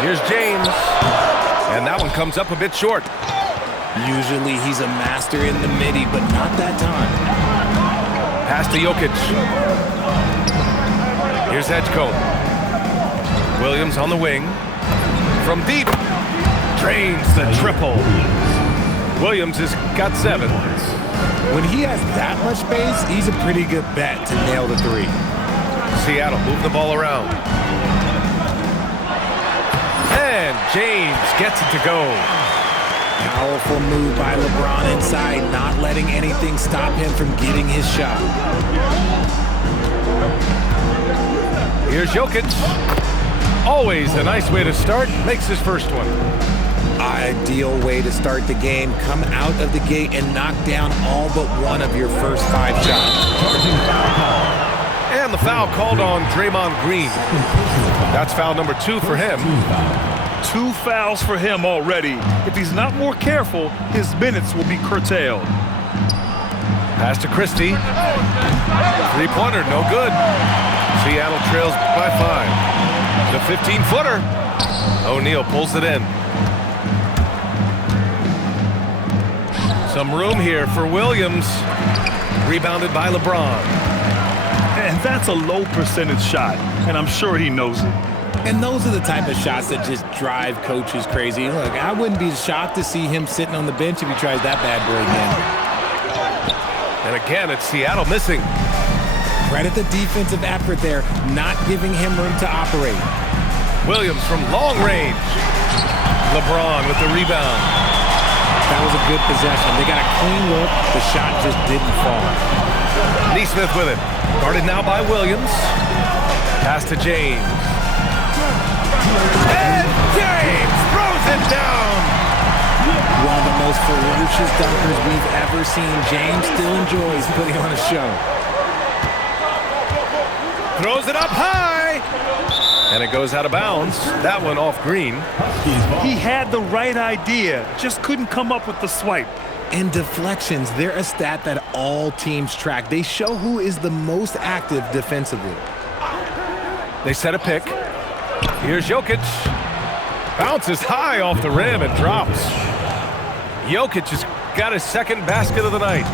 Here's James. And that one comes up a bit short. Usually he's a master in the midi, but not that time. Pass to Jokic. Here's Edgecombe. Williams on the wing. From deep. Drains the triple. Williams has got 7. When he has that much space, he's a pretty good bet to nail the 3. Seattle move the ball around. And James gets it to go. Powerful move by LeBron inside, not letting anything stop him from getting his shot. Here's Jokic. Always a nice way to start. Makes his first one. Ideal way to start the game. Come out of the gate and knock down all but one of your first 5 shots. And the foul called on Draymond Green. That's foul number 2 for him. 2 fouls for him already. If he's not more careful, his minutes will be curtailed. Pass to Christie. 3-pointer, no good. Seattle trails by 5. The 15-footer. O'Neal pulls it in. Some room here for Williams. Rebounded by LeBron. And that's a low percentage shot, and I'm sure he knows it. And those are the type of shots that just drive coaches crazy. Look, I wouldn't be shocked to see him sitting on the bench if he tries that bad boy again. And again, it's Seattle missing. Credit the defensive effort there, not giving him room to operate. Williams from long range. LeBron with the rebound. That was a good possession. They got a clean look. The shot just didn't fall. Nesmith with it. Guarded now by Williams. Pass to James. And James throws it down. One of the most ferocious dunkers we've ever seen. James still enjoys putting on a show. Throws it up high. And it goes out of bounds. That one off Green. He had the right idea, just couldn't come up with the swipe. And deflections, they're a stat that all teams track. They show who is the most active defensively. They set a pick. Here's Jokic. Bounces high off the rim and drops. Jokic has got his 2nd basket of the night.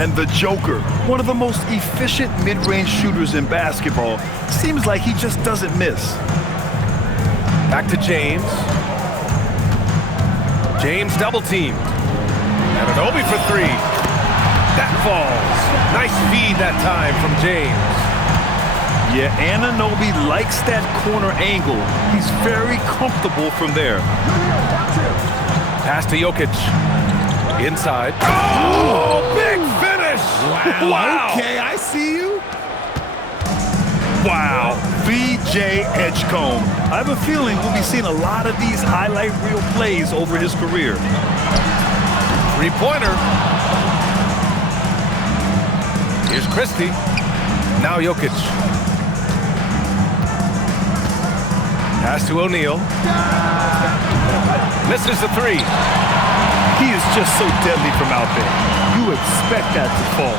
And the Joker, one of the most efficient mid-range shooters in basketball, seems like he just doesn't miss. Back to James. James double teamed. And an Obi for 3. That falls. Nice feed that time from James. Yeah, Anunoby likes that corner angle. He's very comfortable from there. Pass to Jokic. Inside. Oh, big finish! Wow. Okay, I see you. Wow, B.J. Edgecombe. I have a feeling we'll be seeing a lot of these highlight reel plays over his career. 3-pointer. Here's Christie. Now Jokic. Pass to O'Neal. Misses the 3. He is just so deadly from out there. You expect that to fall.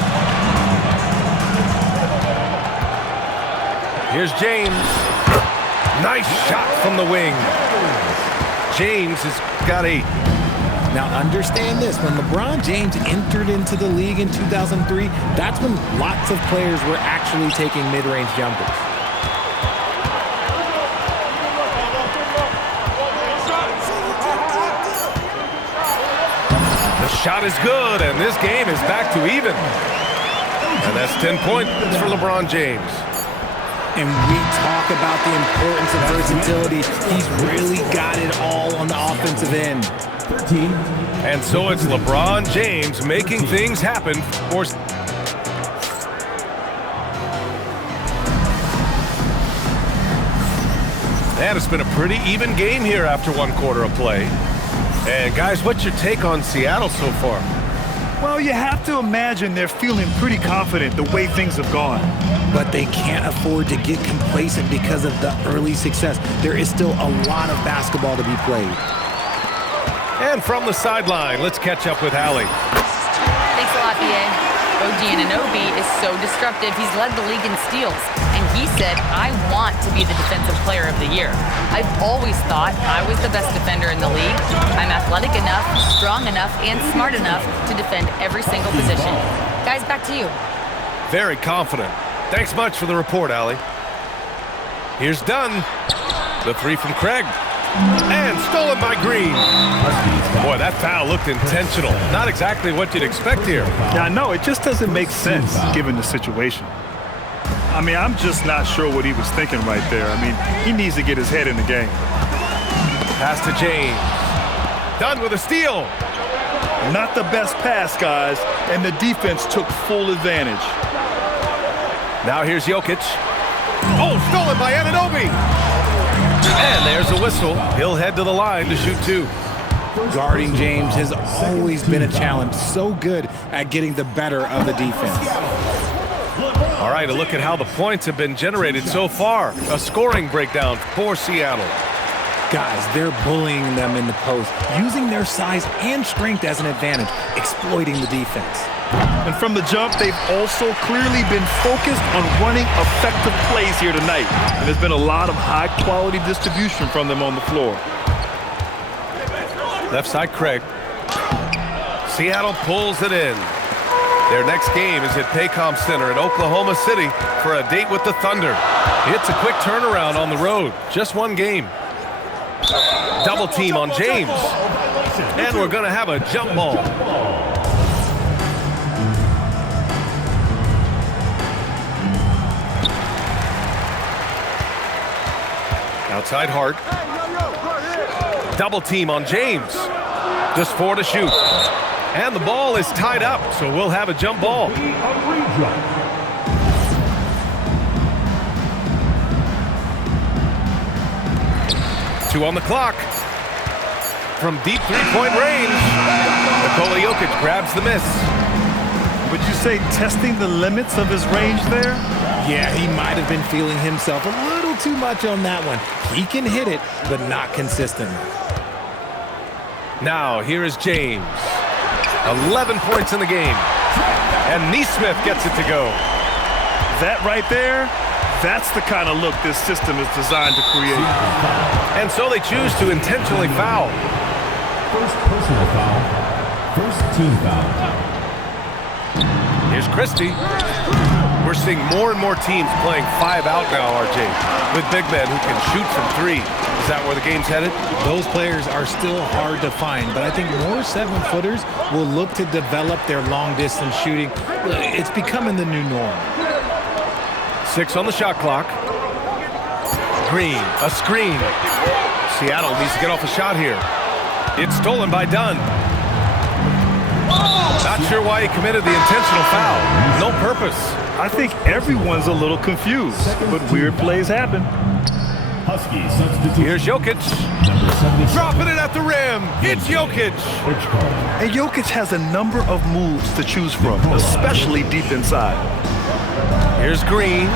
Here's James. Nice shot from the wing. James has got 8. Now understand this, when LeBron James entered into the league in 2003, that's when lots of players were actually taking mid-range jumpers. Shot is good, and this game is back to even. And that's 10 points for LeBron James. And we talk about the importance of versatility. He's really got it all on the offensive end. 13. And so it's LeBron James making things happen for... And it's been a pretty even game here after 1 quarter of play. And guys, what's your take on Seattle so far? Well, you have to imagine they're feeling pretty confident the way things have gone. But they can't afford to get complacent because of the early success. There is still a lot of basketball to be played. And from the sideline, let's catch up with Hallie. Thanks a lot, BA. OG Anunoby is so disruptive. He's led the league in steals. and he said, "I want to be the Defensive Player of the Year. I've always thought I was the best defender in the league. I'm athletic enough, strong enough, and smart enough to defend every single position." Guys, back to you. Very confident. Thanks much for the report, Allie. Here's Dunn. The three from Craig. And stolen by Green. Boy, that foul looked intentional. Not exactly what you'd expect here. Yeah, I know. It just doesn't make sense given the situation. I mean, I'm just not sure what he was thinking right there. I mean, he needs to get his head in the game. Pass to James. Dunn with a steal. Not the best pass, guys, and the defense took full advantage. Now here's Jokic. Oh, stolen by Anunoby. And there's a whistle. He'll head to the line to shoot two. Guarding James has always been a challenge. So good at getting the better of the defense. All right, a look at how the points have been generated so far. A scoring breakdown for Seattle. Guys, they're bullying them in the post, using their size and strength as an advantage, exploiting the defense. And from the jump, they've also clearly been focused on running effective plays here tonight. And there's been a lot of high-quality distribution from them on the floor. Left side, Craig. Seattle pulls it in. Their next game is at Paycom Center in Oklahoma City for a date with the Thunder. It's a quick turnaround on the road. Just one game. Double team on James. And we're going to have a jump ball. Outside Hart. Double team on James. Just 4 to shoot. And the ball is tied up, so we'll have a jump ball. 2 on the clock. From deep three-point range, Nikola Jokic grabs the miss. Would you say testing the limits of his range there? Yeah, he might have been feeling himself a little too much on that one. He can hit it, but not consistently. Now, here is James. 11 points in the game. And Nesmith gets it to go. That right there, that's the kind of look this system is designed to create. And so they choose to intentionally foul. First personal foul. First team foul. Here's Christie. We're seeing more and more teams playing 5 out now, RJ, with big men who can shoot from 3. Is that where the game's headed? Those players are still hard to find, but I think more 7-footers will look to develop their long-distance shooting. It's becoming the new norm. 6 on the shot clock. Green, a screen. Seattle needs to get off a shot here. It's stolen by Dunn. Not sure why he committed the intentional foul. No purpose. I think everyone's a little confused, but weird plays happen. Husky substitute. Here's Jokic. Dropping it at the rim. It's Jokic. And Jokic has a number of moves to choose from, especially deep inside. Here's Green.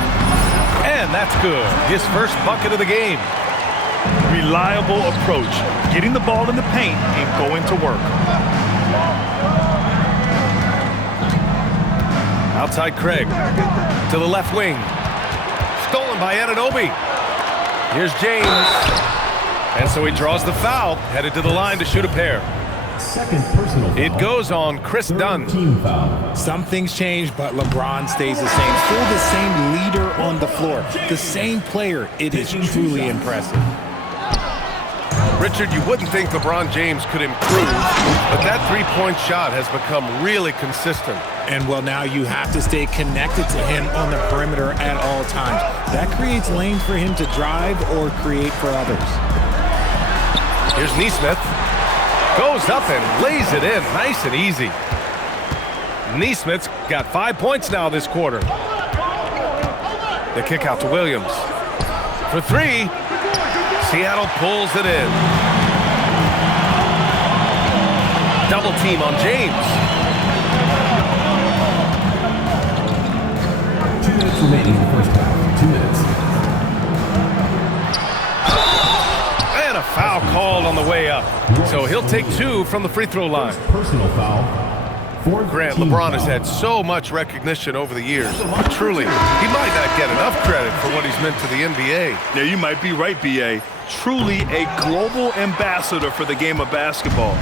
And that's good. His first bucket of the game. Reliable approach, getting the ball in the paint and going to work. Outside Craig. To the left wing. Stolen by Anunoby. Here's James. And so he draws the foul, headed to the line to shoot a pair. Second personal foul. It goes on Chris Dunn. Team foul. Some things change, but LeBron stays the same. Still the same leader on the floor. The same player. It is truly impressive. Richard, you wouldn't think LeBron James could improve, but that three-point shot has become really consistent. And well, now you have to stay connected to him on the perimeter at all times. That creates lanes for him to drive or create for others. Here's Nesmith. Goes up and lays it in, nice and easy. Nesmith's got 5 points now this quarter. The kick out to Williams. For 3, Seattle pulls it in. Double team on James. 2 minutes remaining in the first half. 2 minutes. And a foul called on the way up. So he'll take 2 from the free throw line. Personal foul. Grant, LeBron has had so much recognition over the years. Truly, he might not get enough credit for what he's meant to the NBA. Yeah, you might be right, B.A. Truly a global ambassador for the game of basketball.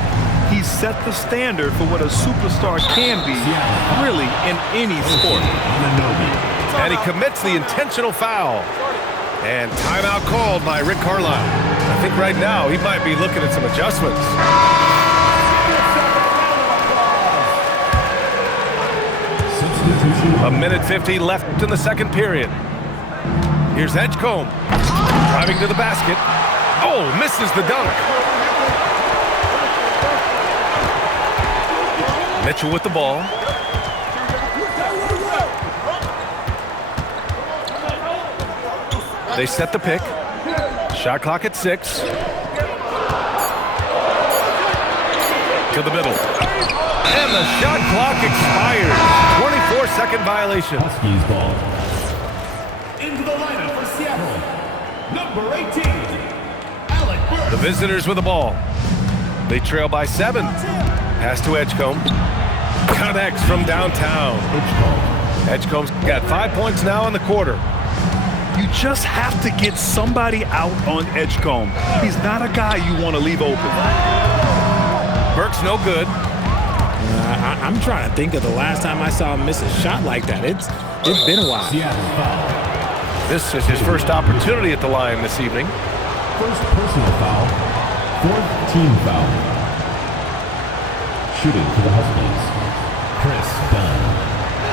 He set the standard for what a superstar can be, really, in any sport. And he commits the intentional foul. And timeout called by Rick Carlisle. I think right now he might be looking at some adjustments. A minute 50 left in the second period. Here's Edgecombe driving to the basket. Oh, misses the dunk. Mitchell with the ball. They set the pick. Shot clock at 6. To the middle. And the shot clock expires. 24-second violation. Huskies ball. Into the lineup for Seattle, number 18, Alec Burks. The visitors with the ball. They trail by 7. Pass to Edgecombe. Connects from downtown. Edgecombe's got 5 points now in the quarter. You just have to get somebody out on Edgecombe. He's not a guy you want to leave open. Burks no good. I'm trying to think of the last time I saw him miss a shot like that. It's been a while. Seattle foul. This is his first opportunity at the line this evening. First personal foul. Fourth team foul. Shooting for the Huskies, Chris Dunn.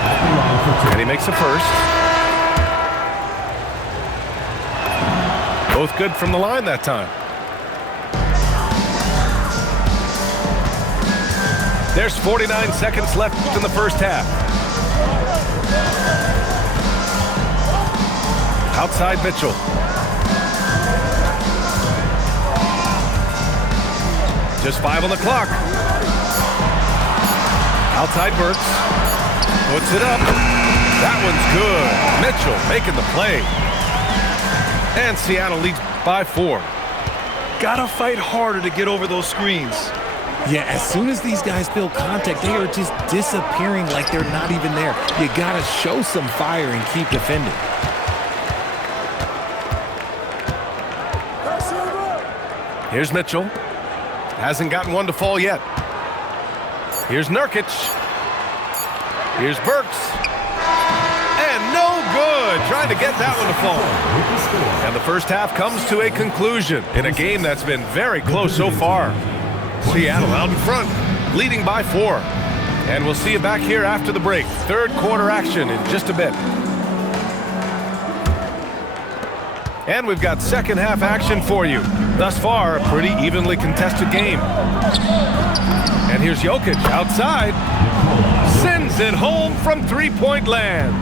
At the line for 2. And he makes the first. Both good from the line that time. There's 49 seconds left in the first half. Outside Mitchell. Just 5 on the clock. Outside Burks. Puts it up. That one's good. Mitchell making the play. And Seattle leads by 4. Gotta fight harder to get over those screens. Yeah, as soon as these guys feel contact, they are just disappearing like they're not even there. You gotta show some fire and keep defending. Here's Mitchell. Hasn't gotten one to fall yet. Here's Nurkic. Here's Burks. And no good. Trying to get that one to fall. And the first half comes to a conclusion in a game that's been very close so far. Seattle out in front, leading by 4. And we'll see you back here after the break. Third quarter action in just a bit. And we've got second half action for you. Thus far, a pretty evenly contested game. And here's Jokic outside. Sends it home from three-point land.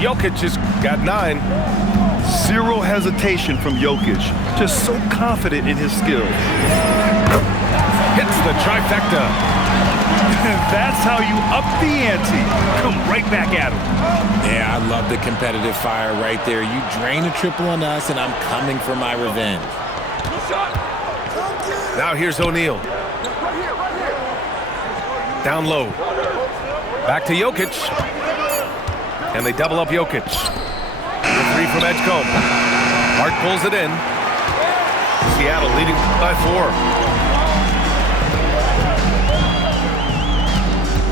Jokic has got 9. Zero hesitation from Jokic. Just so confident in his skills. Hits the trifecta. That's how you up the ante. Come right back at him. Yeah, I love the competitive fire right there. You drain a triple on us, and I'm coming for my revenge. Now here's O'Neal. Down low. Back to Jokic. And they double up Jokic. The 3 from Edgecombe. Hart pulls it in. Seattle leading by 4.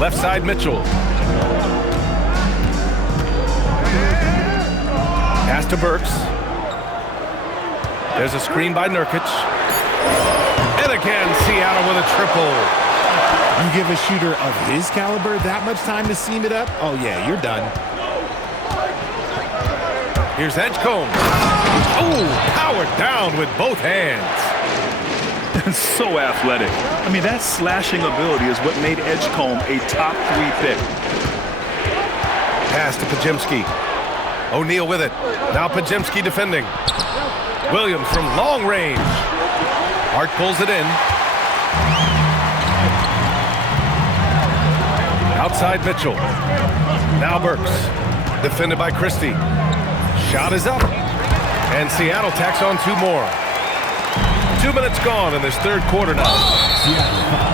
Left side Mitchell. Pass to Burks. There's a screen by Nurkic. And again, Seattle with a triple. You give a shooter of his caliber that much time to seam it up? Oh, yeah, you're done. Here's Edgecombe. Oh, powered down with both hands. So athletic. I mean, that slashing ability is what made Edgecombe a top 3 pick. Pass to Podziemski. O'Neal with it. Now Podziemski defending. Williams from long range. Hart pulls it in. Outside Mitchell. Now Burks. Defended by Christie. Shot is up. And Seattle tacks on 2 more. 2 minutes gone in this third quarter now.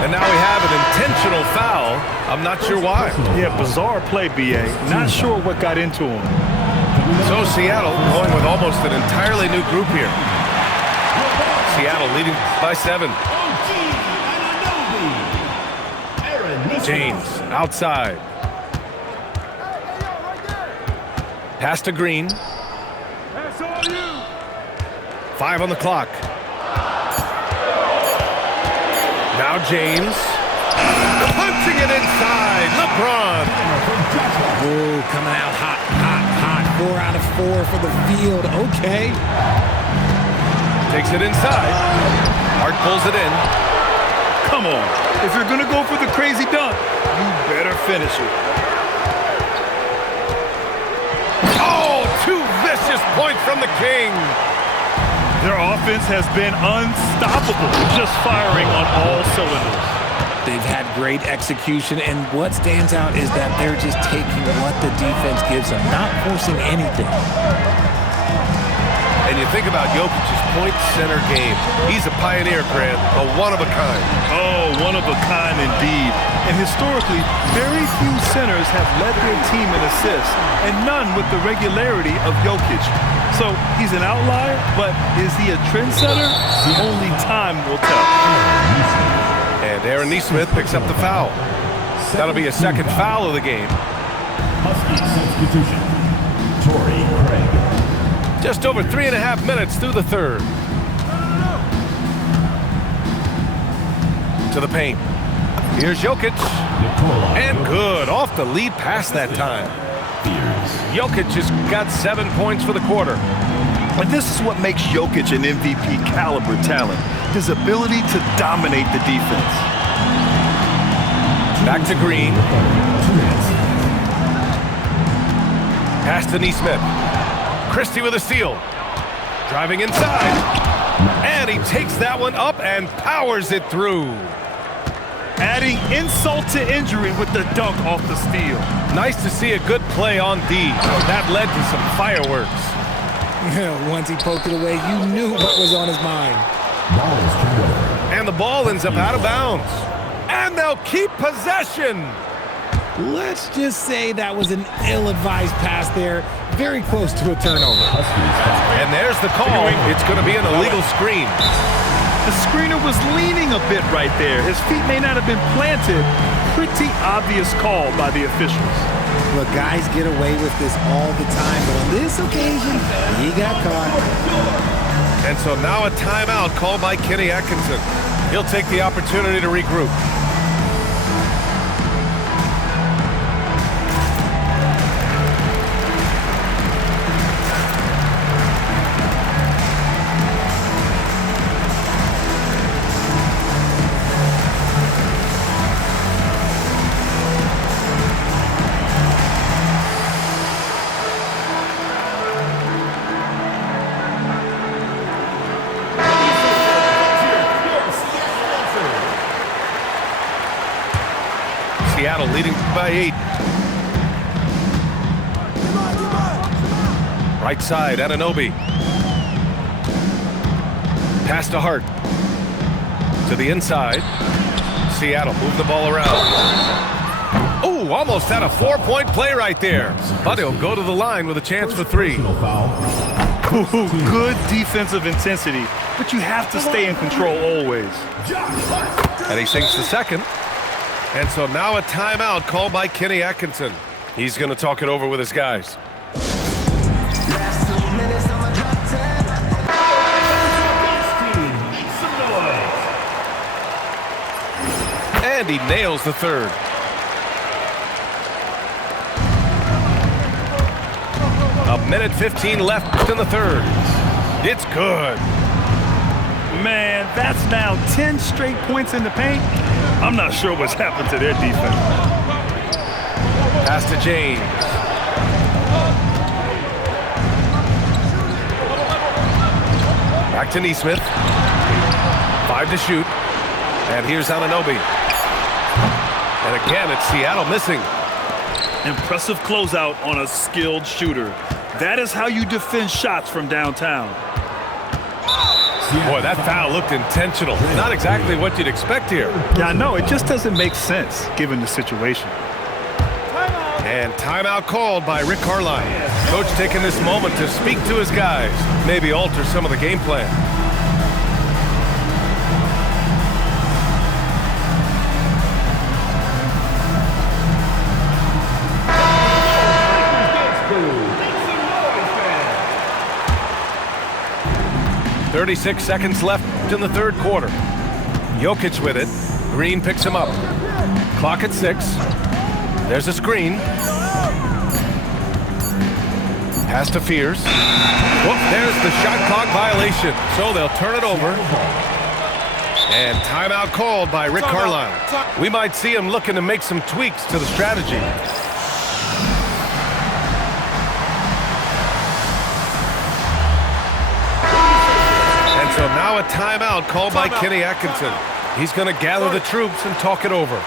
And now we have an intentional foul. I'm not sure why. Yeah, bizarre play, B.A. Not sure what got into him. So Seattle going with almost an entirely new group here. Seattle leading by 7. James outside. Pass to Green. 5 on the clock. Now James. Punching it inside. LeBron. Oh, coming out hot, hot, hot. 4 out of 4 for the field. Okay. Takes it inside. Hart pulls it in. Come on. If you're going to go for the crazy dunk, you better finish it. Oh, 2 vicious points from the King. Their offense has been unstoppable, just firing on all cylinders. They've had great execution, and what stands out is that they're just taking what the defense gives them, not forcing anything. And you think about Jokic's point center game. He's a pioneer, Grant, a one-of-a-kind. Oh, one of a kind indeed. And historically, very few centers have led their team in assists, and none with the regularity of Jokic. So he's an outlier, but is he a trendsetter? Only time will tell. And Aaron Nesmith picks up the foul. That'll be a second foul of the game. Husky substitution. Torrey Craig. Just over 3.5 minutes through the third. To the paint. Here's Jokic. And good. Off the lead pass that time. Jokic has got 7 points for the quarter. And this is what makes Jokic an MVP caliber talent. His ability to dominate the defense. Back to Green. Pass to Nesmith. Christie with a steal. Driving inside. And he takes that one up and powers it through. Adding insult to injury with the dunk off the steal. Nice to see a good play on D. That led to some fireworks. Once he poked it away, you knew what was on his mind. And the ball ends up out of bounds. And they'll keep possession. Let's just say that was an ill-advised pass there. Very close to a turnover. And there's the call. It's going to be an illegal screen. The screener was leaning a bit right there. His feet may not have been planted. Pretty obvious call by the officials. Look, guys get away with this all the time, but on this occasion, he got caught. And so now a timeout called by Kenny Atkinson. He'll take the opportunity to regroup. Seattle leading by 8. Right side, Anunoby. Pass to Hart. To the inside. Seattle move the ball around. Oh, almost had a 4-point play right there. But he'll go to the line with a chance for 3. Good defensive intensity, but you have to stay in control always. And he sinks the second. And so now a timeout called by Kenny Atkinson. He's going to talk it over with his guys. And he nails the third. A minute 15 left in the third. It's good. Man, that's now 10 straight points in the paint. I'm not sure what's happened to their defense. Pass to James. Back to Nesmith. 5 to shoot. And here's Anunoby. And again, it's Seattle missing. Impressive closeout on a skilled shooter. That is how you defend shots from downtown. Boy, that foul looked intentional. Not exactly what you'd expect here. Yeah, I know. It just doesn't make sense given the situation. And timeout called by Rick Carlisle. Coach taking this moment to speak to his guys, maybe alter some of the game plan. Make 36 seconds left in the third quarter. Jokic with it. Green picks him up. Clock at 6. There's a screen. Pass to Fears. Whoop, there's the shot clock violation. So they'll turn it over. And timeout called by Rick Carlisle. We might see him looking to make some tweaks to the strategy. And so now a timeout called by Kenny Atkinson. He's going to gather the troops and talk it over.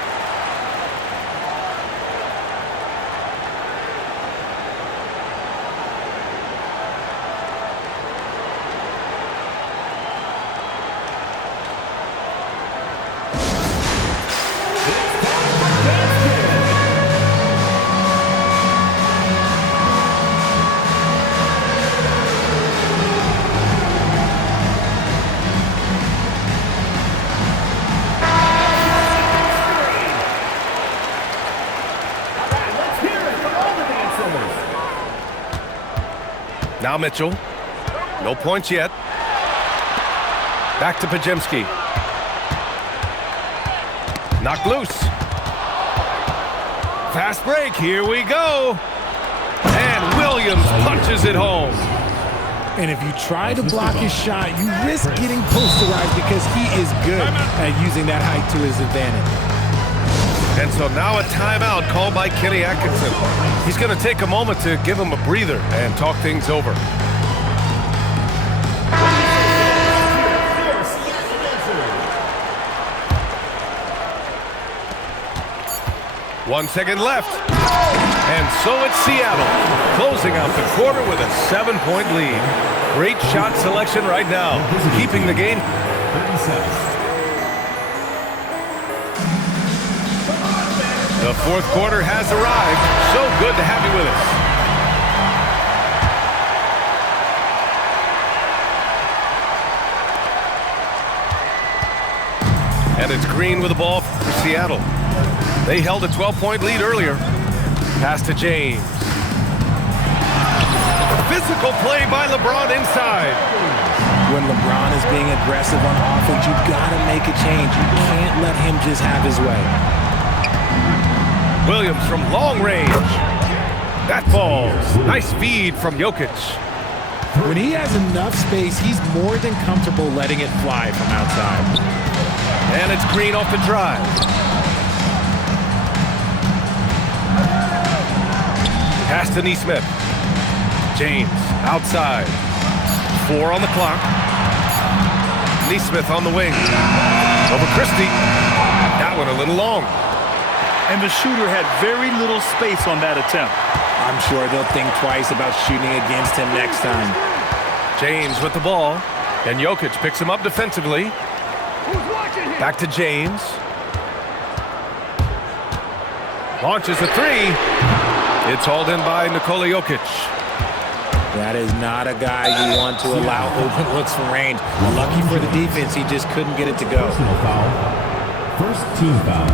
Now Mitchell. No points yet. Back to Podziemski. Knocked loose. Fast break. Here we go. And Williams punches it home. And if you try to block his shot, you risk getting posterized because he is good at using that height to his advantage. And so now a timeout called by Kenny Atkinson. He's going to take a moment to give him a breather and talk things over. One second left. And so it's Seattle, closing out the quarter with a 7-point lead. Great shot selection right now, keeping the game. 37. The fourth quarter has arrived. So good to have you with us. And it's Green with the ball for Seattle. They held a 12-point lead earlier. Pass to James. Physical play by LeBron inside. When LeBron is being aggressive on offense, you've got to make a change. You can't let him just have his way. Williams from long range. That falls. Nice feed from Jokic. When he has enough space, he's more than comfortable letting it fly from outside. And it's Green off the drive. Pass to Nesmith. James outside. 4 on the clock. Nesmith on the wing. Over Christie. That one a little long. And the shooter had very little space on that attempt. I'm sure they'll think twice about shooting against him next time. James with the ball. And Jokic picks him up defensively. Back to James. Launches a 3. It's hauled in by Nikola Jokic. That is not a guy you want to allow open looks from range. Lucky for the defense, he just couldn't get it to go. Personal foul. First team foul.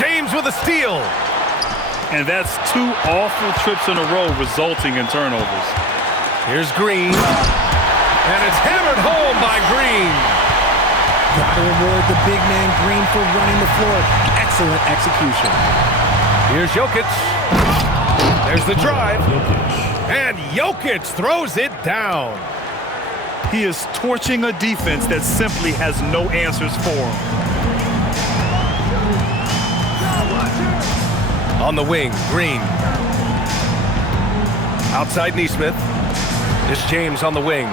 James with a steal. And that's 2 awful trips in a row resulting in turnovers. Here's Green. And it's hammered home by Green. Got to reward the big man Green for running the floor. Excellent execution. Here's Jokic. There's the drive. And Jokic throws it down. He is torching a defense that simply has no answers for him. On the wing, Green. Outside Nesmith. It's James on the wing.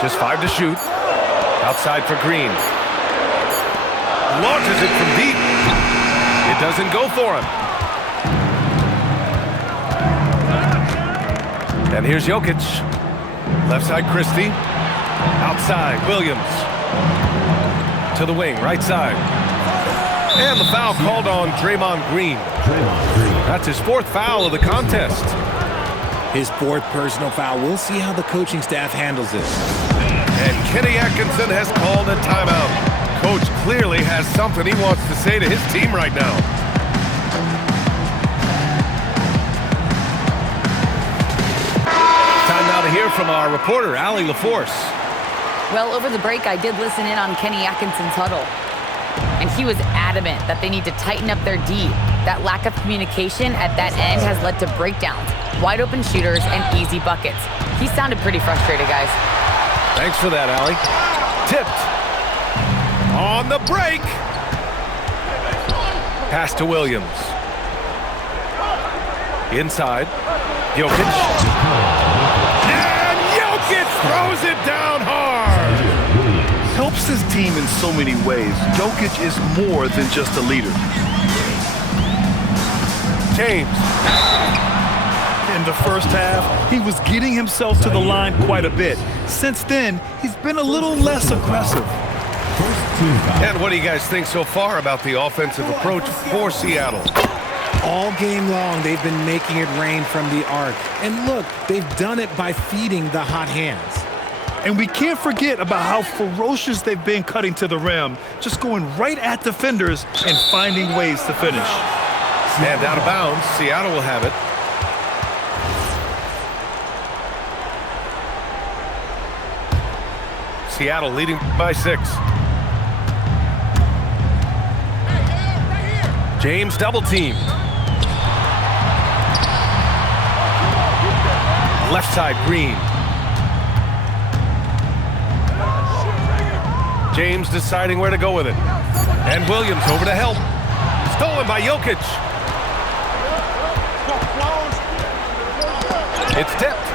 Just 5 to shoot. Outside for Green. Launches it from deep. It doesn't go for him. And here's Jokic. Left side, Christie. Outside, Williams. To the wing, right side. And the foul called on Draymond Green. That's his 4th foul of the contest. His 4th personal foul. We'll see how the coaching staff handles this. And Kenny Atkinson has called a timeout. Coach clearly has something he wants to say to his team right now. Time now to hear from our reporter, Allie LaForce. Well, over the break, I did listen in on Kenny Atkinson's huddle. And he was adamant that they need to tighten up their D. That lack of communication at that end has led to breakdowns, wide open shooters, and easy buckets. He sounded pretty frustrated, guys. Thanks for that, Allie. Tipped. On the break. Pass to Williams. Inside. Jokic. And Jokic throws it down hard. Helps his team in so many ways. Jokic is more than just a leader. James. In the first half, he was getting himself to the line quite a bit. Since then, he's been a little less aggressive. And what do you guys think so far about the offensive approach for Seattle? All game long, they've been making it rain from the arc. And look, they've done it by feeding the hot hands. And we can't forget about how ferocious they've been cutting to the rim, just going right at defenders and finding ways to finish. And out of bounds, Seattle will have it. Seattle leading by 6. James double teamed. Left side, Green. James deciding where to go with it. And Williams over to help. Stolen by Jokic. It's tipped.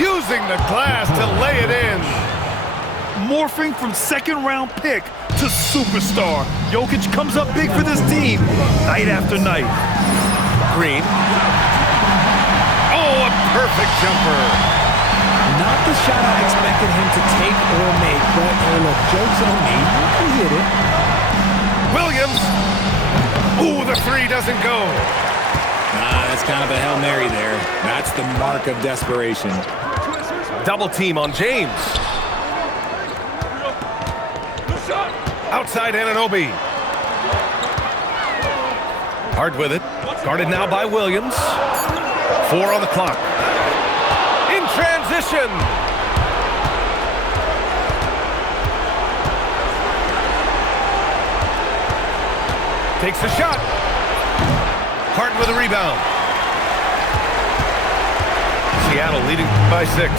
Using the glass to lay it in. Morphing from second-round pick to superstar. Jokic comes up big for this team night after night. Green. Oh, a perfect jumper. Not the shot I expected him to take or make, but hey, look, joke's on me. He hit it. Williams. Ooh, the 3 doesn't go. That's kind of a Hail Mary there. That's the mark of desperation. Double team on James. Outside Anunoby. Hard with it. Guarded now by Williams. 4 on the clock. In transition. Takes the shot. Harden with a rebound. Seattle leading by 6.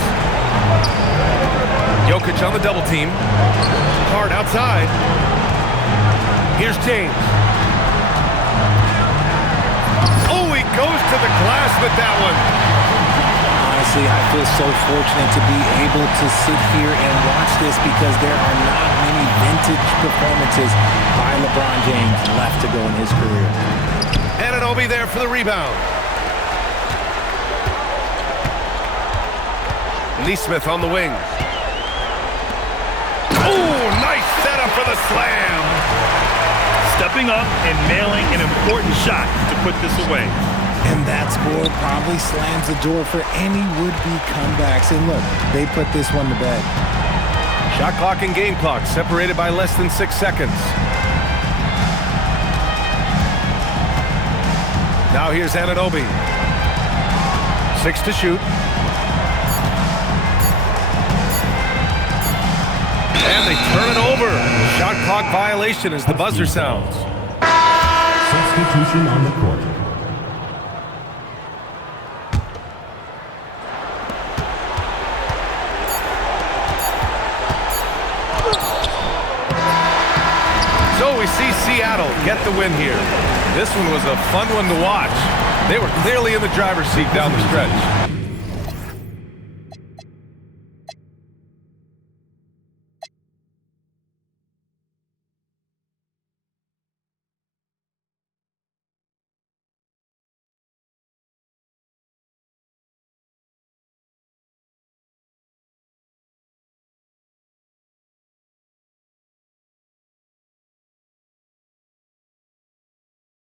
Jokic on the double team. Hard outside. Here's James. Oh, he goes to the glass with that one. Honestly, I feel so fortunate to be able to sit here and watch this because there are not many vintage performances by LeBron James left to go in his career. Anunoby there for the rebound. Nesmith on the wing. Oh, nice setup for the slam. Stepping up and nailing an important shot to put this away. And that score probably slams the door for any would-be comebacks. And look, they put this one to bed. Shot clock and game clock separated by less than 6 seconds. Now here's Anunoby. 6 to shoot. And they turn it over. Shot clock violation as the buzzer sounds. Substitution on the court. So we see Seattle get the win here. This one was a fun one to watch. They were clearly in the driver's seat down the stretch.